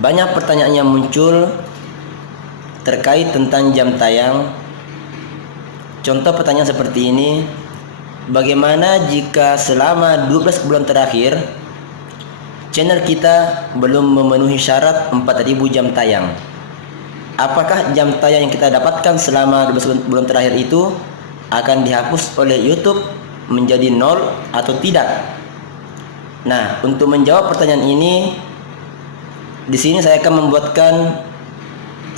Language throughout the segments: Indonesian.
Banyak pertanyaan yang muncul terkait tentang jam tayang. Contoh pertanyaan seperti ini: bagaimana jika selama 12 bulan terakhir channel kita belum memenuhi syarat 4000 jam tayang? Apakah jam tayang yang kita dapatkan selama 12 bulan terakhir itu akan dihapus oleh YouTube menjadi nol atau tidak? Nah, untuk menjawab pertanyaan ini, di sini saya akan membuatkan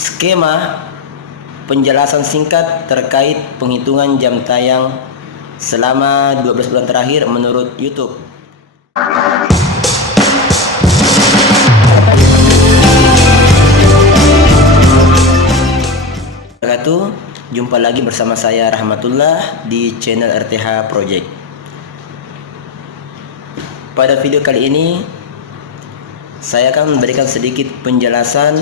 skema penjelasan singkat terkait penghitungan jam tayang selama 12 bulan terakhir menurut YouTube. Jumpa lagi bersama saya Rahmatullah di channel RTH Project. Pada video kali ini saya akan memberikan sedikit penjelasan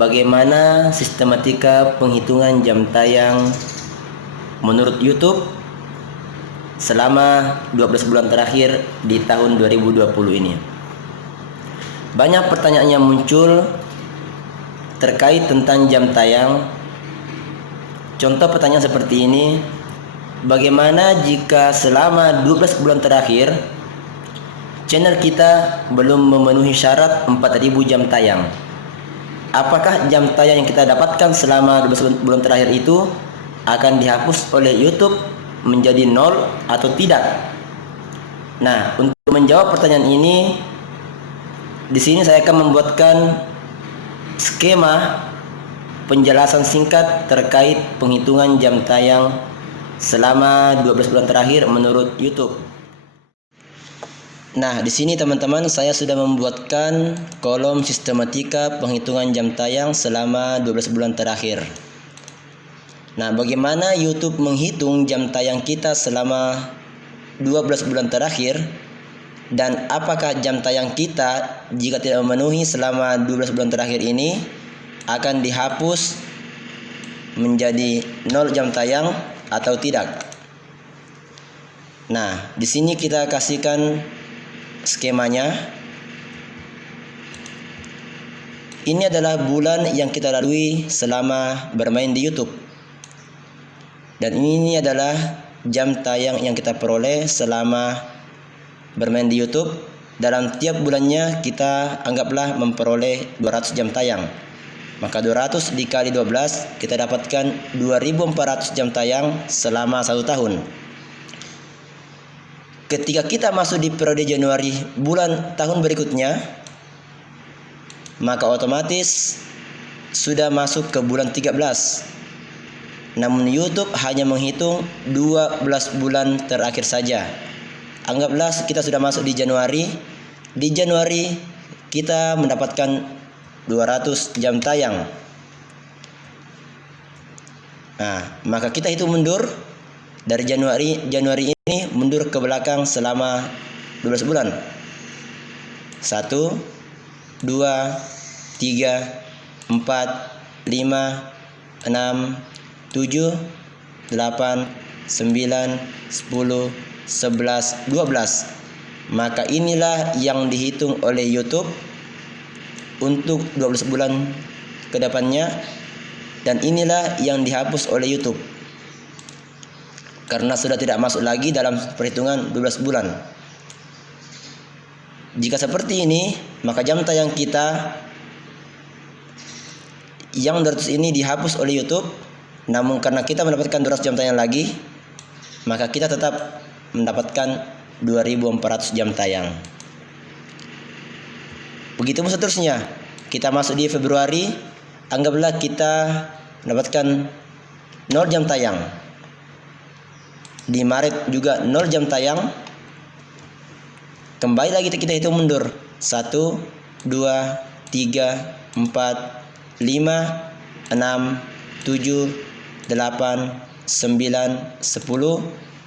bagaimana sistematika penghitungan jam tayang menurut YouTube selama 12 bulan terakhir di tahun 2020 ini. Banyak pertanyaan yang muncul terkait tentang jam tayang. Contoh pertanyaan seperti ini: bagaimana jika selama 12 bulan terakhir channel kita belum memenuhi syarat 4000 jam tayang? Apakah jam tayang yang kita dapatkan selama 12 bulan terakhir itu akan dihapus oleh YouTube menjadi nol atau tidak? Nah, untuk menjawab pertanyaan ini, di sini saya akan membuatkan skema penjelasan singkat terkait penghitungan jam tayang selama 12 bulan terakhir menurut YouTube. Nah, di sini teman-teman, saya sudah membuatkan kolom sistematika penghitungan jam tayang selama 12 bulan terakhir. Nah, bagaimana YouTube menghitung jam tayang kita selama 12 bulan terakhir, dan apakah jam tayang kita jika tidak memenuhi selama 12 bulan terakhir ini akan dihapus menjadi 0 jam tayang atau tidak? Nah, di sini kita kasihkan skemanya. Ini adalah bulan yang kita lalui selama bermain di YouTube. Dan ini adalah jam tayang yang kita peroleh selama bermain di YouTube. Dalam tiap bulannya kita anggaplah memperoleh 200 jam tayang. Maka 200 dikali 12 kita dapatkan 2400 jam tayang selama 1 tahun. Ketika kita masuk di periode Januari bulan tahun berikutnya, maka otomatis sudah masuk ke bulan 13. Namun YouTube hanya menghitung 12 bulan terakhir saja. Anggaplah kita sudah masuk di Januari. Di Januari kita mendapatkan 200 jam tayang. Nah, maka kita hitung mundur dari Januari ini mundur ke belakang selama 12 bulan. 1, 2, 3, 4, 5, 6, 7, 8, 9, 10, 11, 12. Maka inilah yang dihitung oleh YouTube untuk 12 bulan ke depannya, dan inilah yang dihapus oleh YouTube karena sudah tidak masuk lagi dalam perhitungan 12 bulan. Jika seperti ini, maka jam tayang kita yang 200 ini dihapus oleh YouTube. Namun karena kita mendapatkan 200 jam tayang lagi, maka kita tetap mendapatkan 2400 jam tayang. Begitu seterusnya. Kita masuk di Februari, anggaplah kita mendapatkan 0 jam tayang. Di Maret juga 0 jam tayang. Kembali lagi kita hitung mundur. 1, 2, 3, 4, 5, 6, 7, 8, 9, 10,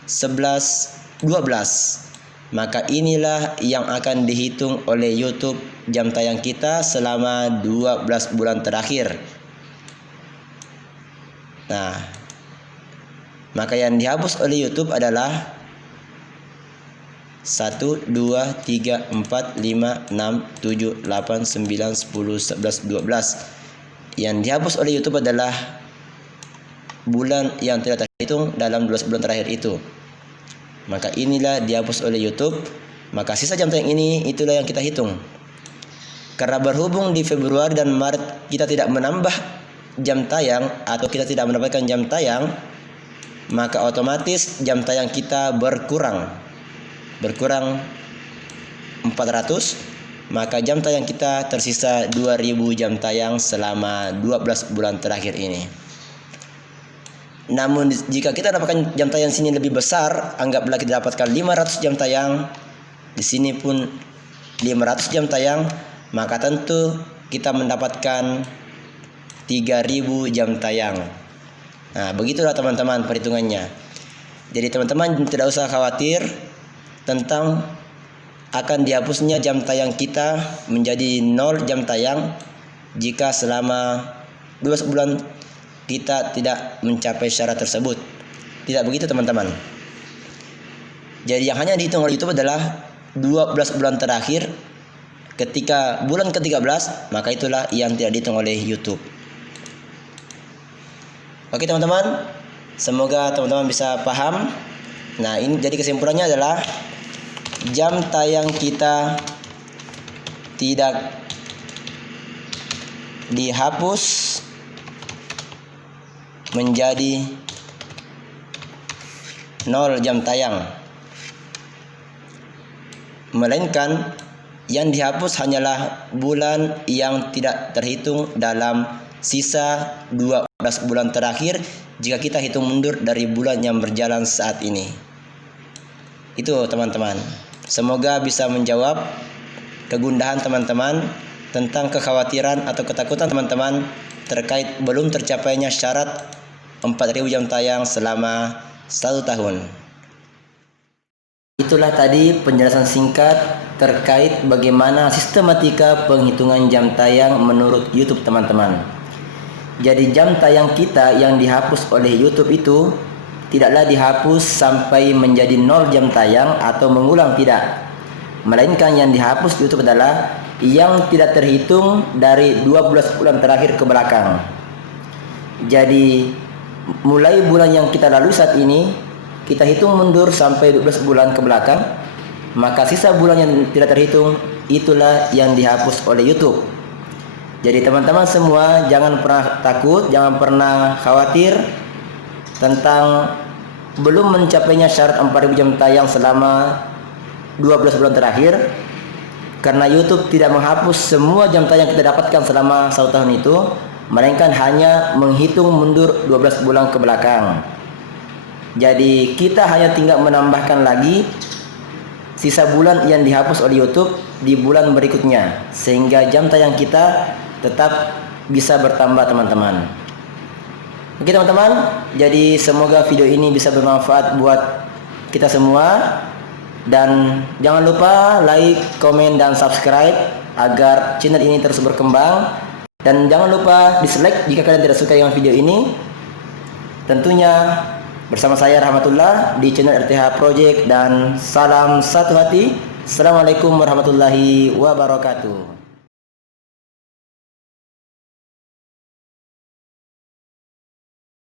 11, 12. Maka inilah yang akan dihitung oleh YouTube jam tayang kita selama 12 bulan terakhir. Nah, maka yang dihapus oleh YouTube adalah 1, 2, 3, 4, 5, 6, 7, 8, 9, 10, 11, 12. Yang dihapus oleh YouTube adalah bulan yang tidak terhitung dalam 12 bulan terakhir itu. Maka inilah dihapus oleh YouTube. Maka sisa jam tayang ini itulah yang kita hitung. Karena berhubung di Februari dan Maret kita tidak menambah jam tayang atau kita tidak mendapatkan jam tayang, maka otomatis jam tayang kita berkurang 400, maka jam tayang kita tersisa 2000 jam tayang selama 12 bulan terakhir ini. Namun jika kita dapatkan jam tayang sini lebih besar, anggaplah kita dapatkan 500 jam tayang, di sini pun 500 jam tayang, maka tentu kita mendapatkan 3000 jam tayang. Nah, begitulah teman-teman perhitungannya. Jadi teman-teman tidak usah khawatir tentang akan dihapusnya jam tayang kita menjadi 0 jam tayang jika selama 12 bulan kita tidak mencapai syarat tersebut. Tidak begitu teman-teman. Jadi yang hanya dihitung oleh YouTube adalah 12 bulan terakhir. Ketika bulan ke-13, maka itulah yang tidak dihitung oleh YouTube. Oke teman-teman, semoga teman-teman bisa paham. Nah, ini jadi kesimpulannya adalah jam tayang kita tidak dihapus menjadi 0 jam tayang, melainkan yang dihapus hanyalah bulan yang tidak terhitung dalam sisa 12 bulan terakhir jika kita hitung mundur dari bulan yang berjalan saat ini. Itu teman-teman. Semoga bisa menjawab kegundahan teman-teman tentang kekhawatiran atau ketakutan teman-teman terkait belum tercapainya syarat 4000 jam tayang selama 1 tahun. Itulah tadi penjelasan singkat terkait bagaimana sistematika penghitungan jam tayang menurut YouTube teman-teman. Jadi jam tayang kita yang dihapus oleh YouTube itu tidaklah dihapus sampai menjadi 0 jam tayang atau mengulang, tidak. Melainkan yang dihapus YouTube adalah yang tidak terhitung dari 12 bulan terakhir ke belakang. Jadi mulai bulan yang kita lalui saat ini, kita hitung mundur sampai 12 bulan ke belakang, maka sisa bulan yang tidak terhitung itulah yang dihapus oleh YouTube. Jadi teman-teman semua jangan pernah takut, jangan pernah khawatir tentang belum mencapainya syarat 4000 jam tayang selama 12 bulan terakhir, karena YouTube tidak menghapus semua jam tayang kita dapatkan selama 1 tahun itu, melainkan hanya menghitung mundur 12 bulan ke belakang. Jadi kita hanya tinggal menambahkan lagi sisa bulan yang dihapus oleh YouTube di bulan berikutnya, sehingga jam tayang kita tetap bisa bertambah teman-teman. Oke teman-teman, jadi semoga video ini bisa bermanfaat buat kita semua. Dan jangan lupa like, komen, dan subscribe agar channel ini terus berkembang. Dan jangan lupa dislike jika kalian tidak suka dengan video ini. Tentunya bersama saya Rahmatullah di channel RTH Project, dan salam satu hati. Assalamualaikum warahmatullahi wabarakatuh.